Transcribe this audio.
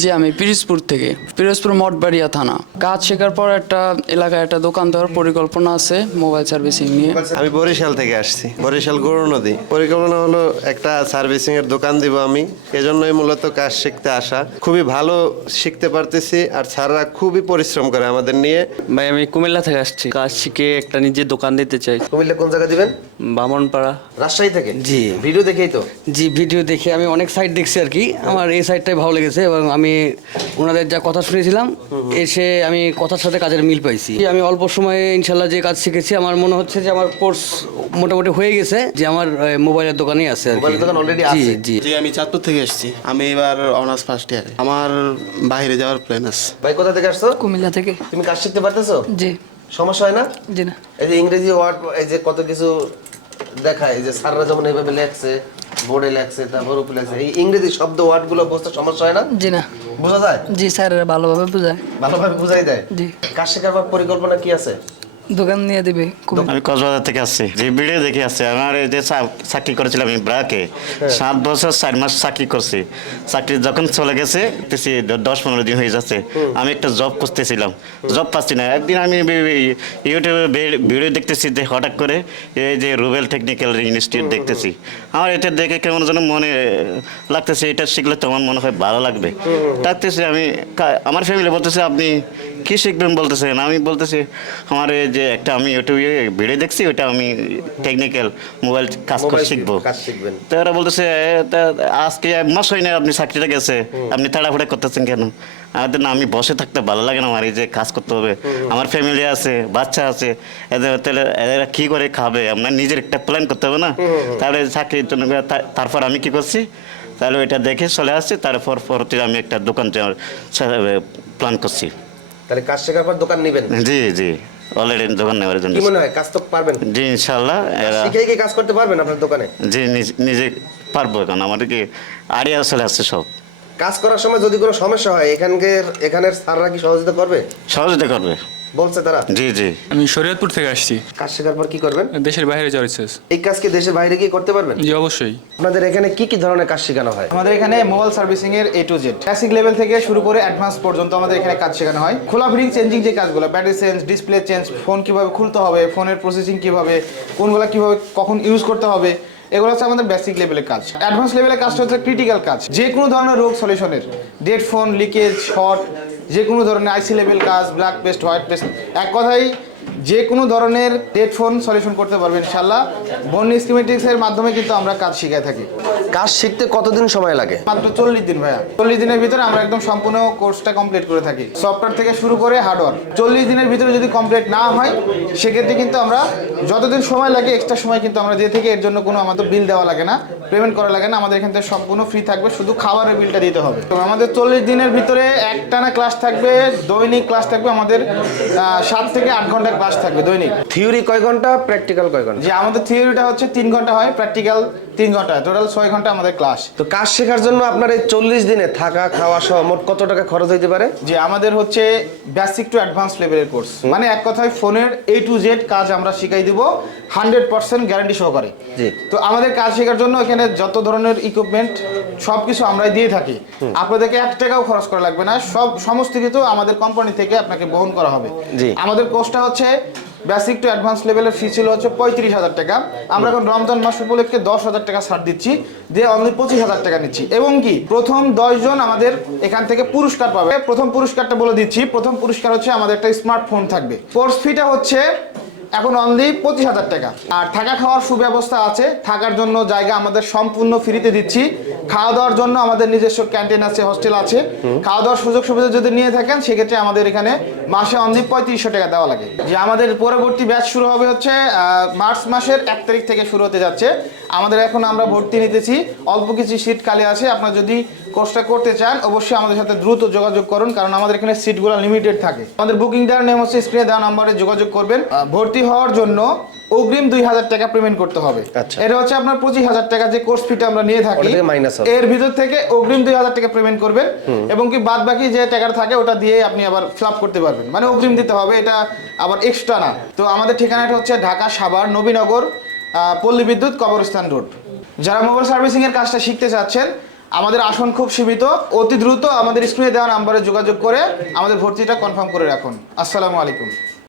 জি আমি পিরোজপুর থেকে, পিরোজপুর মঠবাড়িয়া থানা। কাজ শেখার পর একটা এলাকায় একটা দোকান দেওয়ার পরিকল্পনা আছে মোবাইল সার্ভিসিং নিয়ে। আমি বরিশাল থেকে আসছি, বরিশাল গরু নদী। পরিকল্পনা হলো একটা সার্ভিসিং এর দোকান দিব আমি, এজন্যই মূলত কাজ শিখতে আসা। খুবই ভালো শিখতে পারতেছি, আর স্যাররা খুবই পরিশ্রম করে আমাদের নিয়ে। ভাই আমি কুমিল্লা থেকে আসছি, কাজ শিখে একটা নিজের দোকান দিতে চাই। কুমিল্লা কোন জায়গা দিবেন? বামনপাড়া। রাজশাহী থেকে? জি। ভিডিও দেখেই তো? জি, ভিডিও দেখে আমি অনেক সাইট দেখছি আর কি। আমার এই সাইটটাই ভালো লেগেছে এবং আমি ওনাদের যা কথা শুনেছিলাম এসে আমি কথার সাথে কাজের মিল পাইছি। আমি অল্প সময়ে ইনশাল্লাহ যে কাজ শিখেছি আমার মনে হচ্ছে যে আমার কোর্স মোটামুটি হয়ে গেছে, যে আমার মোবাইলের দোকানেই আছে আর কি। মোবাইলের দোকান অলরেডি জি আছে? জি। জি আমি চাঁদপুর থেকে এসেছি। আমি এবার অনার্স ফার্স্ট ইয়ারে। আমার বাইরে যাওয়ার প্ল্যান আছে। ভাই কোথা থেকে আসছো? কুমিল্লা থেকে। তুমি কাজ শিখতে পারতেছো? জি। সমস্যা হয় না? জি না। এই যে ইংরেজি ওয়ার্ড, এই যে কত কিছু দেখায়, যে স্যাররা যেমন এইভাবে লেখছে, বোর্ডে লেখছে, তারপর উপরে লেখছে, এই ইংরেজি শব্দ ওয়ার্ড গুলো বুঝতে সমস্যা হয় না? জি না। বোঝা যায়? জি স্যারেরা ভালোভাবে বোঝায়। ভালোভাবে বুঝাই দেয়? জি। কাজ শেখার পর পরিকল্পনা কি আছে? দোকান নিয়ে দিবে। আমি কক্সবাজার থেকে আসছি, যে ভিডিও দেখে আসছি। আমার এই যে চাকরি করেছিলাম আমি ব্রাকে, 7 বছর 4 মাস চাকরি করছি। চাকরি যখন চলে গেছে 10-15 দিন হয়ে যাচ্ছে, আমি একটা জব খুঁজতেছিলাম, জব পাচ্ছি না। একদিন আমি ইউটিউবে ভিডিও দেখতেছি, যে হঠাৎ করে এই যে রুবেল টেকনিক্যাল ইনস্টিটিউট দেখতেছি। আমার এটা দেখে কেমন যেন মনে লাগতেছে, এটা শিখলে তো আমার মনে হয় ভালো লাগবে। ডাকতেছি আমি, আমার ফ্যামিলি বলতেছে আপনি কী শিখবেন বলতেছেন। আমি বলতেছি আমার এই যে একটা আমি ইউটিউবে ভিডিও দেখছি, ওটা আমি টেকনিক্যাল মোবাইল কাজ শিখবো। কাজ শিখবেন? তো ওরা বলতেছে আজকে 1 মাস হয় না আপনি চাকরিটা গেছে, আপনি তাড়াহুড়া করতেছেন কেন? আমাদের না, আমি বসে থাকতে ভালো লাগে না, আমার এই যে কাজ করতে হবে, আমার ফ্যামিলি আছে, বাচ্চা আছে, তাহলে এরা কী করে খাবে? আপনার নিজের একটা প্ল্যান করতে হবে না? তাহলে চাকরির জন্য তারপর আমি কি করছি, তাহলে ওইটা দেখে চলে আসছি। তারপর পরবর্তীতে আমি একটা দোকান প্ল্যান করছি। তাহলে কাজ শেখার পর দোকান নেবেন? জি জি, অলরেডি দোকান নেওয়ার জন্য। কি মনে হয় কাজ তো পারবেন? জি ইনশাল্লাহ। শিখেই কি কাজ করতে পারবেন আপনার দোকানে? জি নিজে পারবো, কারণ আমাদের কি আইডিয়া চলে আসছে সব। কাজ করার সময় যদি কোনো সমস্যা হয় এখানের স্যাররা কি সহযোগিতা করবে? সহযোগিতা করবে বলছে তারা? জি জি। আমি শরীয়তপুর থেকে আসছি। কাজ শেখার পর কি করবেন? দেশের বাইরে যাওয়ার ইচ্ছা আছে। এই কাজ কি দেশের বাইরে গিয়ে করতে পারবেন? জি অবশ্যই। আপনাদের এখানে কি কি ধরনের কাজ শেখানো হয়? আমাদের এখানে মোবাইল সার্ভিসিং এর A to Z, basic level থেকে শুরু করে অ্যাডভান্স পর্যন্ত আমাদের এখানে কাজ শেখানো হয়। খোলা ফিটিং চেঞ্জিং যে কাজগুলো, battery change, display change, phone কিভাবে খুলতে হবে, ফোনের প্রসেসিং কিভাবে, কোনগুলো কিভাবে কখন ইউজ করতে হবে, এগুলো হচ্ছে আমাদের বেসিক লেভেলের কাজ। অ্যাডভান্স লেভেলের কাজটা হচ্ছে ক্রিটিক্যাল কাজ, যে কোনো ধরনের রোগ সলিউশনের, ডেড ফোন, লিকেজ, শর্ট, যে কোনো ধরনের আইসি লেভেল কাজ, ব্ল্যাক পেস্ট, হোয়াইট পেস্ট, এক কথাই যে কোনো ধরনের ডেড ফোন সলিউশন করতে পারবেন ইনশাআল্লাহ। বর্নি স্কিমেটিক্স এর মাধ্যমে কিন্তু আমরা কাজ শিখাই থাকি। কাজ শিখতে কতদিন সময় লাগে? মাত্র 40 দিন ভাইয়া। 40 দিনের ভিতরে আমরা একদম সম্পূর্ণ কোর্সটা কমপ্লিট করে থাকি, সফটওয়্যার থেকে শুরু করে হার্ডওয়্যার। 40 দিনের ভিতরে যদি কমপ্লিট না হয় সেক্ষেত্রে কিন্তু আমরা যতদিন সময় লাগে এক্সট্রা সময় কিন্তু আমরা দিয়ে থেকে, এর জন্য কোনো আমাদের বিল দেওয়া লাগে না, পেমেন্ট করা লাগে না। আমাদের এখান থেকে সম্পূর্ণ ফ্রি থাকবে, শুধু খাবারের বিলটা দিতে হবে। তো আমাদের 40 দিনের ভিতরে একটানা ক্লাস থাকবে, দৈনিক ক্লাস থাকবে আমাদের 7 থেকে 8 ঘন্টা ক্লাস থাকবে দৈনিক। থিওরি কয় ঘন্টা, প্র্যাকটিক্যাল কয় ঘন্টা? যে আমাদের থিওরিটা হচ্ছে 3 ঘন্টা হয়, প্র্যাকটিক্যাল 3 ঘন্টা, টোটাল 6 ঘন্টা আমাদের ক্লাস। তো কাজ শেখার জন্য আপনার এই 40 দিনে থাকা খাওয়া সহ মোট কত টাকা খরচ হইতে পারে? যে আমাদের হচ্ছে বেসিক টু অ্যাডভান্স লেভেলের কোর্স, মানে এক কথায় ফোনের A to Z কাজ আমরা শিখাই দিব 100% গ্যারান্টি সহকারে। জি। তো আমাদের কাজ শেখার জন্য এখানে যত ধরনের ইকুইপমেন্ট সবকিছু আমরাই দিয়ে থাকি, আপনাদেরকে 1 টাকাও খরচ করা লাগবে না, সমস্ত কিছু আমাদের কোম্পানি থেকে আপনাকে বহন করা হবে। জি। আমাদের কোর্সটা হচ্ছে বেসিক টু অ্যাডভান্স লেভেলের ফি ছিল হচ্ছে 35,000 টাকা। আমরা এখন রমজান মাস উপলক্ষে 10,000 টাকা ছাড় দিচ্ছি, দিয়ে অনলি 25,000 টাকা নিচ্ছি। এবং কি প্রথম 10 জন আমাদের এখান থেকে পুরস্কার পাবে। প্রথম পুরস্কারটা বলে দিচ্ছি, প্রথম পুরস্কার হচ্ছে আমাদের একটা স্মার্টফোন থাকবে। কোর্স ফিটা হচ্ছে এখন অনলি 25,000 টাকা। আর থাকা খাওয়ার সুব্যবস্থা আছে, থাকার জন্য জায়গা আমাদের সম্পূর্ণ ফ্রিতে দিচ্ছি। খাওয়া দাওয়ার জন্য আমাদের নিজস্ব ক্যান্টিন আছে, হোস্টেল আছে। খাওয়া দাওয়ার সুযোগ সুবিধা যদি নিয়ে থাকেন সেক্ষেত্রে আমাদের এখানে মাসে অনলি 3500 টাকা দেওয়া লাগে। যে আমাদের পরবর্তী ব্যাচ শুরু হবে হচ্ছে মার্চ মাসের 1 তারিখ থেকে শুরু হতে যাচ্ছে। আমাদের এখন আমরা ভর্তি নিতেছি, অল্প কিছু সিট খালি আছে। আপনারা যদি কোর্সটা করতে চান অবশ্যই আমাদের সাথে দ্রুত যোগাযোগ করুন, কারণ আমাদের এখানে সিটগুলো লিমিটেড থাকে। আমাদের বুকিং দেওয়ার নেম হচ্ছে স্ক্রিনে দেওয়া নাম্বারে যোগাযোগ করবেন। ভর্তি হওয়ার জন্য অগ্রিম 2,000 টাকা পেমেন্ট করতে হবে। এটা হচ্ছে আপনার 25,000 টাকা যে কোর্স ফিটা আমরা নিয়ে থাকি, এর ভিতর থেকে অগ্রিম 2,000 টাকা পেমেন্ট করবেন, এবং কি বাদ বাকি যে টাকাটা থাকে ওটা দিয়ে আপনি আবার ফিল আপ করতে পারবেন। মানে অগ্রিম দিতে হবে, এটা আবার এক্সট্রা না। তো আমাদের ঠিকানাটা হচ্ছে ঢাকা সাভার নবীনগর, পল্লী বিদ্যুৎ, কবরস্থান রোড। যারা মোবাইল সার্ভিসিং এর কাজটা শিখতে চাচ্ছেন আমাদের আসন খুব সীমিত, অতি দ্রুত আমাদের স্ক্রিনে দেওয়া নাম্বারে যোগাযোগ করে আমাদের ভর্তিটা কনফার্ম করে রাখুন। আসসালামু আলাইকুম।